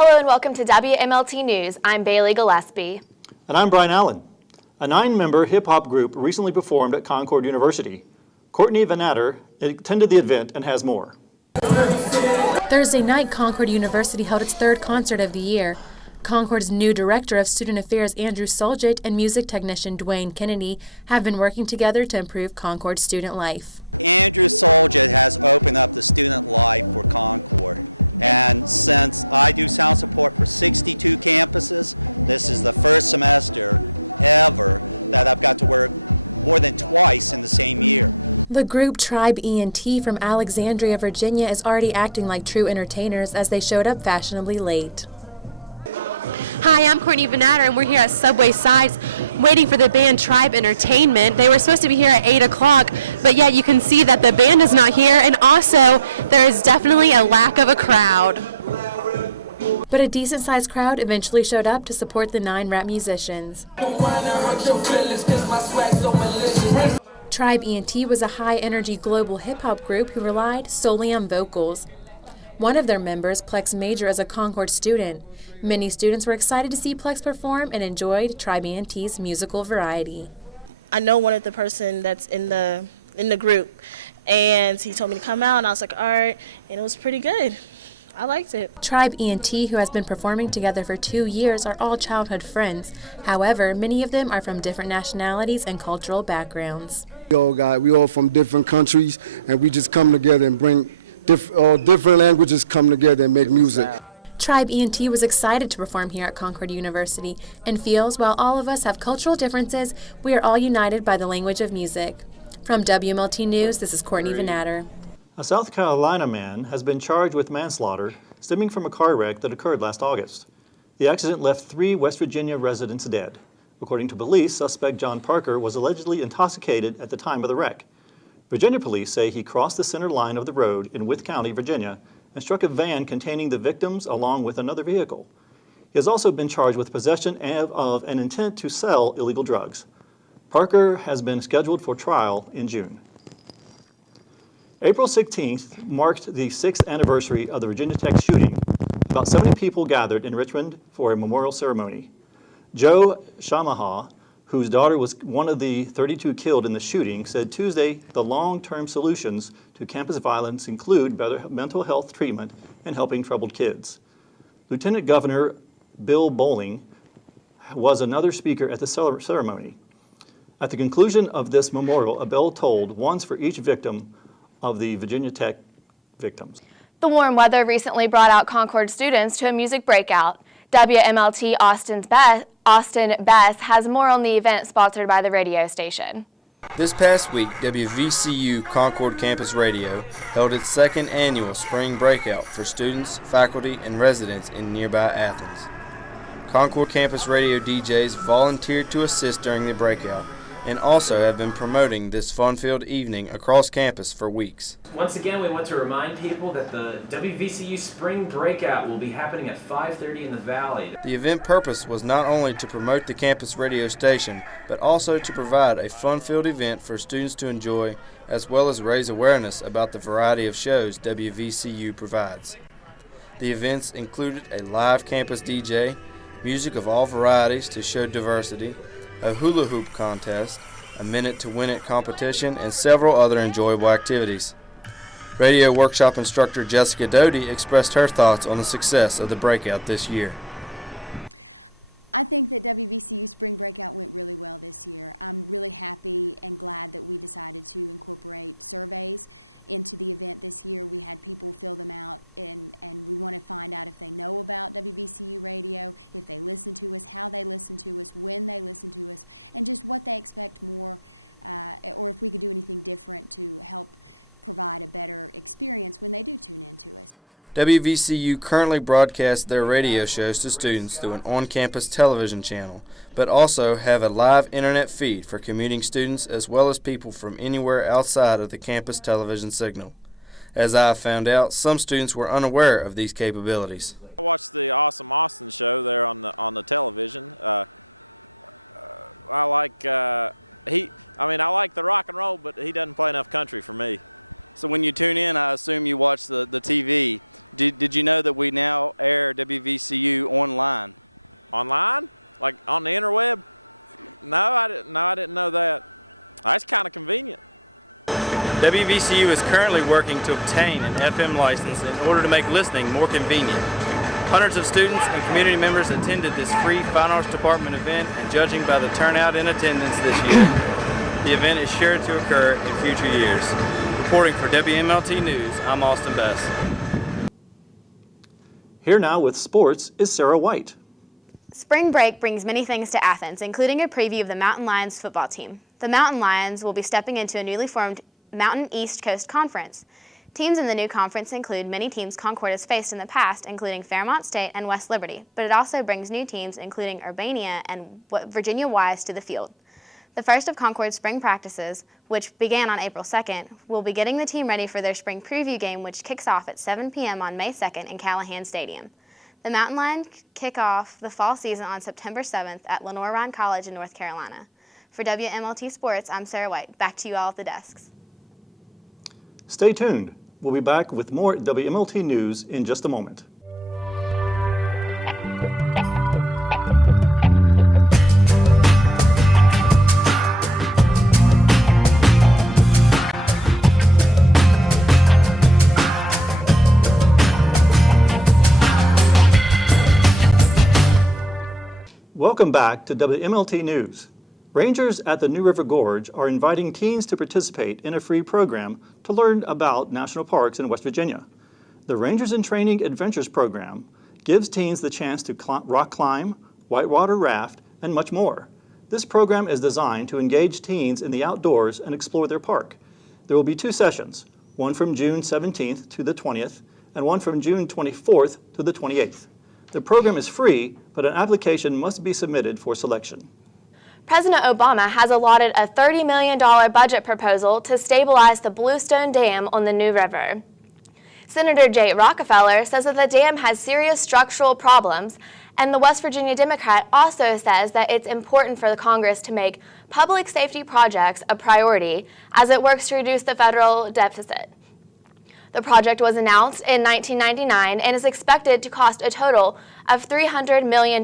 Hello and welcome to WMLT News. I'm Bailey Gillespie. And I'm Brian Allen. A 9-member hip-hop group recently performed at Concord University. Courtney Van Natter attended the event and has more. Thursday night, Concord University held its third concert of the year. Concord's new Director of Student Affairs, Andrew Soljet, and music technician Dwayne Kennedy have been working together to improve Concord student life. The group Tribe ENT from Alexandria, Virginia is already acting like true entertainers as they showed up fashionably late. Hi, I'm Courtney Van Natter, and we're here at Subway Sides waiting for the band Tribe Entertainment. They were supposed to be here at 8 o'clock, but yet you can see that the band is not here, and also there is definitely a lack of a crowd. But a decent-sized crowd eventually showed up to support the 9 rap musicians. Tribe ENT was a high-energy global hip-hop group who relied solely on vocals. One of their members, Plex Major, is a Concord student. Many students were excited to see Plex perform and enjoyed Tribe ENT's musical variety. I know one of the person that's in the group, and he told me to come out, and I was like, all right, and it was pretty good. I liked it. Tribe ENT, who has been performing together for 2 years, are all childhood friends. However, many of them are from different nationalities and cultural backgrounds. We all from different countries, and we just come together and bring different languages come together and make music. Tribe ENT was excited to perform here at Concord University and feels while all of us have cultural differences, we are all united by the language of music. From WMLT News, this is Courtney Van Natter. A South Carolina man has been charged with manslaughter stemming from a car wreck that occurred last August. The accident left 3 West Virginia residents dead. According to police, suspect John Parker was allegedly intoxicated at the time of the wreck. Virginia police say he crossed the center line of the road in Wythe County, Virginia, and struck a van containing the victims along with another vehicle. He has also been charged with possession of an intent to sell illegal drugs. Parker has been scheduled for trial in June. April 16th marked the 6th anniversary of the Virginia Tech shooting. About 70 people gathered in Richmond for a memorial ceremony. Joe Shamaha, whose daughter was one of the 32 killed in the shooting, said Tuesday the long-term solutions to campus violence include better mental health treatment and helping troubled kids. Lieutenant Governor Bill Bolling was another speaker at the ceremony. At the conclusion of this memorial, a bell tolled once for each victim of the Virginia Tech victims. The warm weather recently brought out Concord students to a music breakout. WMLT Austin Best has more on the event sponsored by the radio station. This past week, WVCU Concord Campus Radio held its 2nd annual spring breakout for students, faculty, and residents in nearby Athens. Concord Campus Radio DJs volunteered to assist during the breakout and also have been promoting this fun-filled evening across campus for weeks. Once again, we want to remind people that the WVCU Spring Breakout will be happening at 5:30 in the Valley. The event purpose was not only to promote the campus radio station, but also to provide a fun-filled event for students to enjoy, as well as raise awareness about the variety of shows WVCU provides. The events included a live campus DJ, music of all varieties to show diversity, a hula hoop contest, a minute to win it competition, and several other enjoyable activities. Radio workshop instructor Jessica Doty expressed her thoughts on the success of the breakout this year. WVCU currently broadcasts their radio shows to students through an on-campus television channel, but also have a live internet feed for commuting students as well as people from anywhere outside of the campus television signal. As I have found out, some students were unaware of these capabilities. WVCU is currently working to obtain an FM license in order to make listening more convenient. Hundreds of students and community members attended this free Fine Arts Department event, and judging by the turnout in attendance this year, the event is sure to occur in future years. Reporting for WMLT News, I'm Austin Bess. Here now with sports is Sarah White. Spring break brings many things to Athens, including a preview of the Mountain Lions football team. The Mountain Lions will be stepping into a newly formed Mountain East Coast Conference. Teams in the new conference include many teams Concord has faced in the past, including Fairmont State and West Liberty, but it also brings new teams including Urbania and Virginia Wise to the field. The first of Concord's spring practices, which began on April 2nd, will be getting the team ready for their spring preview game, which kicks off at 7 p.m. on May 2nd in Callahan Stadium. The Mountain Lions kick off the fall season on September 7th at Lenoir-Rhyne College in North Carolina. For WMLT Sports, I'm Sarah White. Back to you all at the desks. Stay tuned. We'll be back with more WMLT News in just a moment. Welcome back to WMLT News. Rangers at the New River Gorge are inviting teens to participate in a free program to learn about national parks in West Virginia. The Rangers in Training Adventures program gives teens the chance to rock climb, whitewater raft, and much more. This program is designed to engage teens in the outdoors and explore their park. There will be 2 sessions, one from June 17th to the 20th, and one from June 24th to the 28th. The program is free, but an application must be submitted for selection. President Obama has allotted a $30 million budget proposal to stabilize the Bluestone Dam on the New River. Senator Jay Rockefeller says that the dam has serious structural problems, and the West Virginia Democrat also says that it's important for the Congress to make public safety projects a priority as it works to reduce the federal deficit. The project was announced in 1999 and is expected to cost a total of $300 million.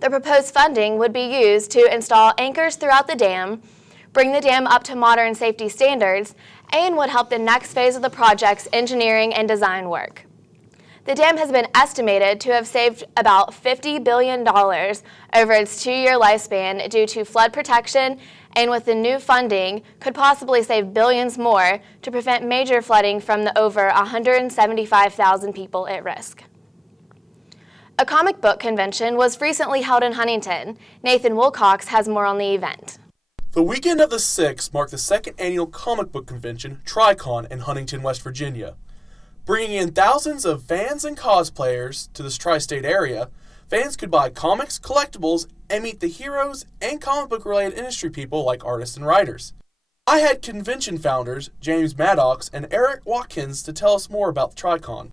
The proposed funding would be used to install anchors throughout the dam, bring the dam up to modern safety standards, and would help the next phase of the project's engineering and design work. The dam has been estimated to have saved about $50 billion over its 2-year lifespan due to flood protection, and with the new funding, could possibly save billions more to prevent major flooding from the over 175,000 people at risk. A comic book convention was recently held in Huntington. Nathan Wilcox has more on the event. The weekend of the 6th marked the 2nd annual comic book convention, TriCon, in Huntington, West Virginia. Bringing in thousands of fans and cosplayers to this tri-state area, fans could buy comics, collectibles, and meet the heroes and comic book-related industry people like artists and writers. I had convention founders James Maddox and Eric Watkins to tell us more about TriCon.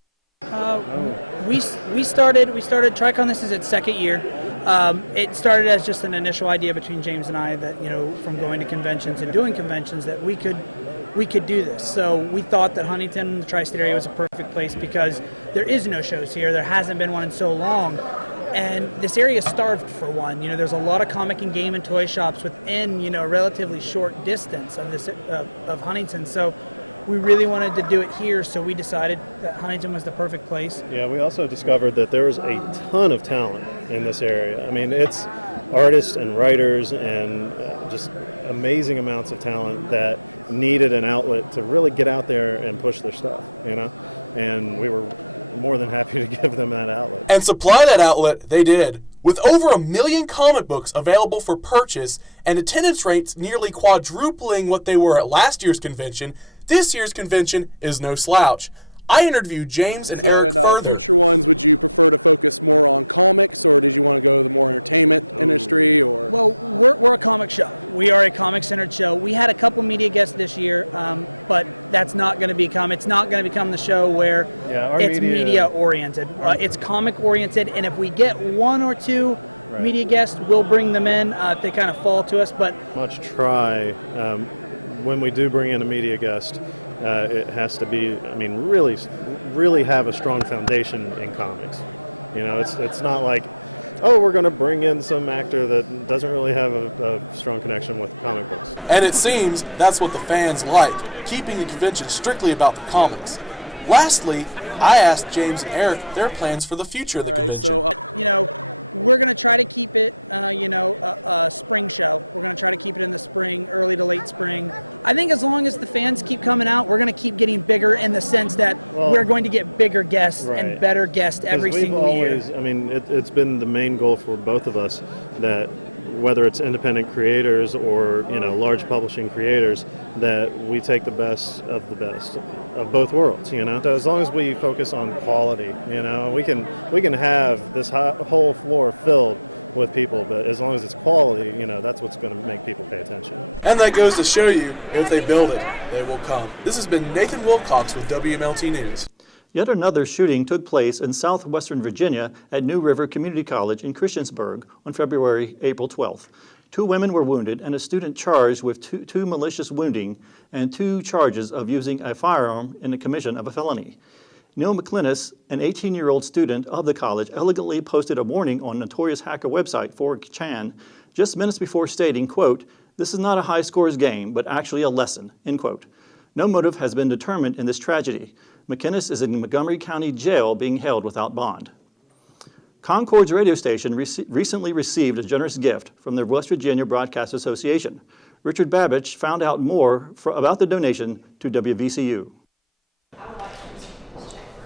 And supply that outlet they did. With over 1 million comic books available for purchase and attendance rates nearly quadrupling what they were at last year's convention, this year's convention is no slouch. I interviewed James and Eric further. And it seems that's what the fans like, keeping the convention strictly about the comics. Lastly, I asked James and Eric their plans for the future of the convention. And that goes to show you, if they build it, they will come. This has been Nathan Wilcox with WMLT News. Yet another shooting took place in southwestern Virginia at New River Community College in Christiansburg on April 12th. 2 women were wounded and a student charged with two malicious wounding and 2 charges of using a firearm in the commission of a felony. Neil McClinnis, an 18-year-old student of the college, elegantly posted a warning on notorious hacker website 4chan just minutes before stating, quote, "This is not a high scores game, but actually a lesson," end quote. No motive has been determined in this tragedy. McInnes is in Montgomery County Jail being held without bond. Concord's radio station recently received a generous gift from the West Virginia Broadcast Association. Richard Babbage found out more about the donation to WVCU.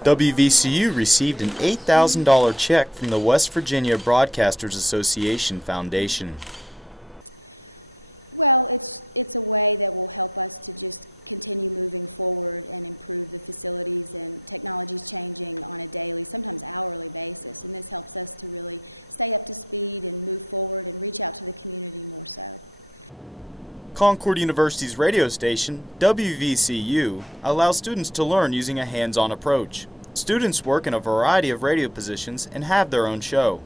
WVCU received an $8,000 check from the West Virginia Broadcasters Association Foundation. Concord University's radio station, WVCU, allows students to learn using a hands-on approach. Students work in a variety of radio positions and have their own show.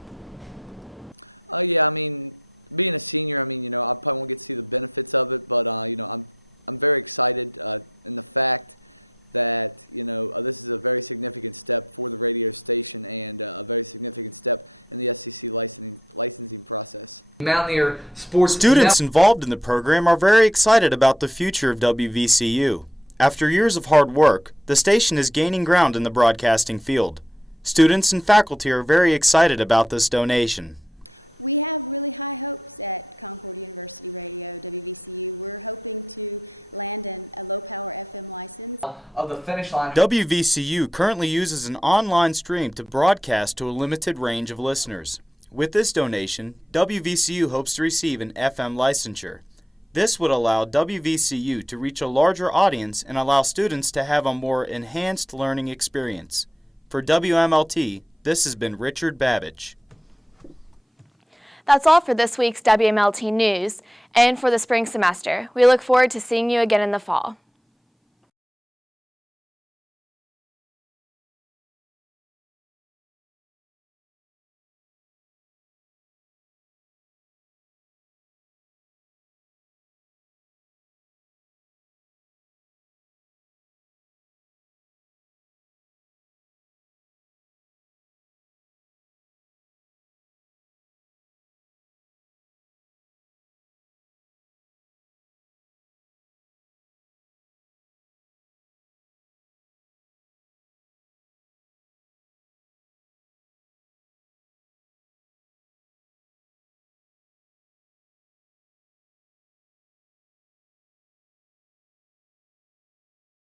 Mountaineer Sports. Students involved in the program are very excited about the future of WVCU. After years of hard work, the station is gaining ground in the broadcasting field. Students and faculty are very excited about this donation. Of the finish line. WVCU currently uses an online stream to broadcast to a limited range of listeners. With this donation, WVCU hopes to receive an FM licensure. This would allow WVCU to reach a larger audience and allow students to have a more enhanced learning experience. For WMLT, this has been Richard Babbage. That's all for this week's WMLT News and for the spring semester. We look forward to seeing you again in the fall.